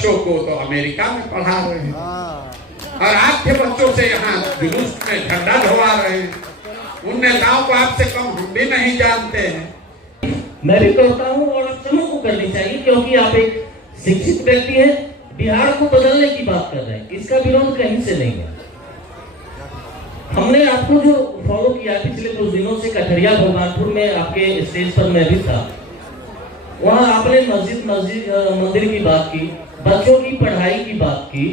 बच्चों को तो अमेरिका में पढ़ा रहे हैं और आपके बच्चों से यहाँ जुलूस में झंडा ढोवा रहे हैं। उन नेताओं को आपसे कम हम भी नहीं जानते हैं। मैं भी करता हूँ और आप सबों को करनी चाहिए, क्योंकि आप एक शिक्षित व्यक्ति हैं। बिहार को बदलने की बात कर रहे हैं, इसका विरोध कहीं से नहीं है। हमने आपको जो फॉलो किया पिछले कुछ दिनों से, कठरिया भगवानपुर में आपके स्टेज पर मैं भी था, वहाँ आपने मंदिर की बात की, बच्चों की पढ़ाई की बात की।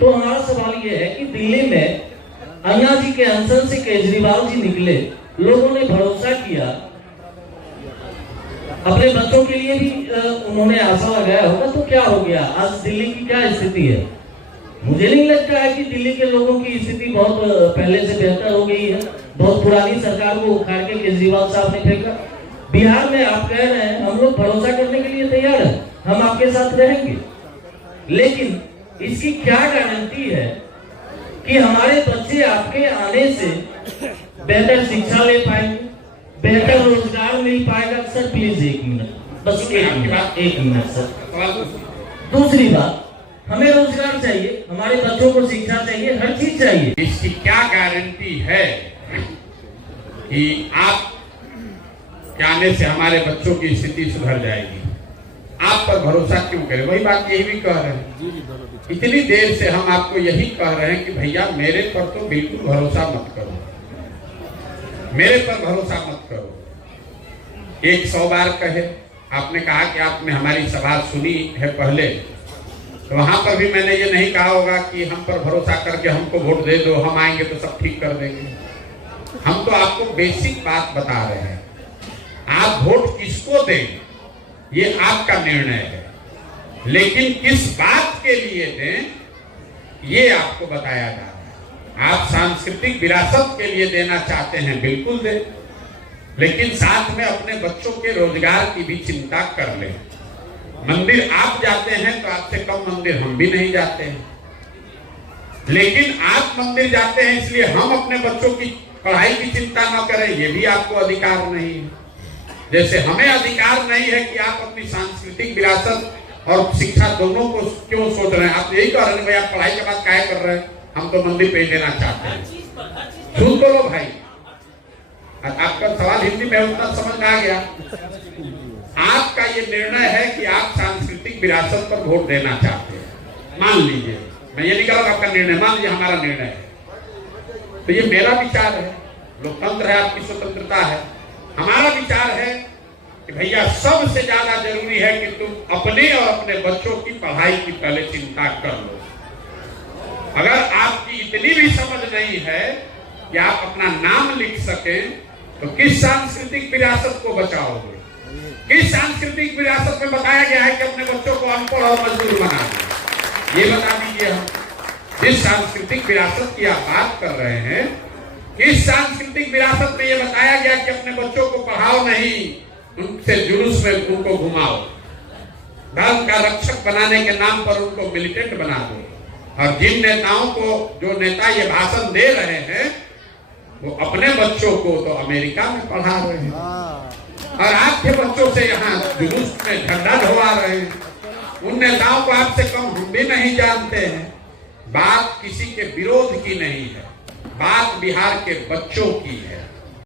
तो हमारा सवाल ये है कि दिल्ली में अन्ना जी के अनशन से केजरीवाल जी निकले, लोगों ने भरोसा किया, अपने बच्चों के लिए भी उन्होंने आशा लगाया होगा, तो क्या हो गया? आज दिल्ली की क्या स्थिति है? मुझे नहीं लगता है कि दिल्ली के लोगों की स्थिति बहुत पहले से बेहतर हो गई है। बहुत पुरानी सरकार को उखाड़ के केजरीवाल साहब ने फेंका। बिहार में आप कह रहे हैं हम लोग भरोसा करने के लिए तैयार हैं, हम आपके साथ रहेंगे, लेकिन इसकी क्या गारंटी है कि हमारे बच्चे आपके आने से बेहतर शिक्षा ले पाएंगे, बेहतर रोजगार मिल पाएगा? सर प्लीज एक मिनट, बस एक मिनट सर। दूसरी बात, हमें रोजगार चाहिए, हमारे बच्चों को शिक्षा चाहिए, हर चीज चाहिए। इसकी क्या गारंटी है कि आप के आने से हमारे बच्चों की स्थिति सुधर जाएगी? आप पर भरोसा क्यों करें? वही बात यही भी कह रहे हैं। इतनी देर से हम आपको यही कह रहे हैं कि भैया मेरे पर तो बिल्कुल भरोसा मत करो, मेरे पर भरोसा मत करो। 100 बार कहे, आपने कहा कि आपने हमारी सभा सुनी है पहले, तो वहां पर भी मैंने ये नहीं कहा होगा कि हम पर भरोसा करके हमको वोट दे दो, हम आएंगे तो सब ठीक कर देंगे। हम तो आपको बेसिक बात बता रहे हैं। आप वोट किसको दें ये आपका निर्णय है, लेकिन किस बात के लिए दें ये आपको बताया जा रहा है। आप सांस्कृतिक विरासत के लिए देना चाहते हैं, बिल्कुल दें, लेकिन साथ में अपने बच्चों के रोजगार की भी चिंता कर लें। मंदिर आप जाते हैं तो आपसे कम मंदिर हम भी नहीं जाते हैं, लेकिन आप मंदिर जाते हैं इसलिए हम अपने बच्चों की पढ़ाई की चिंता न करें, ये भी आपको अधिकार नहीं है। जैसे हमें अधिकार नहीं है कि आप अपनी सांस्कृतिक विरासत और शिक्षा दोनों को क्यों सोच रहे हैं। आप यही कह रहे हैं भाई आप पढ़ाई के बाद क्या कर रहे हैं, हम तो मंदिर पे देना चाहते हैं। सुन तो लो भाई, आपका सवाल हिंदी में उतना समझ में आ गया। आपका ये निर्णय है कि आप सांस्कृतिक विरासत पर वोट देना चाहते हैं, मान लीजिए, मैं ये नहीं कह रहा आपका निर्णय, मान लीजिए हमारा निर्णय है, तो ये मेरा विचार है, लोकतंत्र है, आपकी स्वतंत्रता है। हमारा विचार है कि भैया सबसे ज्यादा जरूरी है कि तुम अपने और अपने बच्चों की पढ़ाई की पहले चिंता कर लो। अगर आपकी इतनी भी समझ नहीं है कि आप अपना नाम लिख सकें, तो किस सांस्कृतिक विरासत को बचाओगे? किस सांस्कृतिक विरासत में बताया गया है कि अपने बच्चों को अनपढ़ और मजदूर बना दो? ये बता दीजिए। हम जिस सांस्कृतिक विरासत की आप बात कर रहे हैं, इस सांस्कृतिक विरासत में ये बताया गया कि अपने बच्चों को पढ़ाओ नहीं, उनसे जुलूस में उनको घुमाओ, धर्म का रक्षक बनाने के नाम पर उनको मिलिटेंट बना दो। और जिन नेताओं को, जो नेता ये भाषण दे रहे हैं, वो अपने बच्चों को तो अमेरिका में पढ़ा रहे हैं और आपके बच्चों से यहाँ जुलूस में झंडा ढोवा रहे हैं। उन नेताओं को आपसे कम हम भी नहीं जानते हैं। बात किसी के विरोध की नहीं है, बात बिहार के बच्चों की है।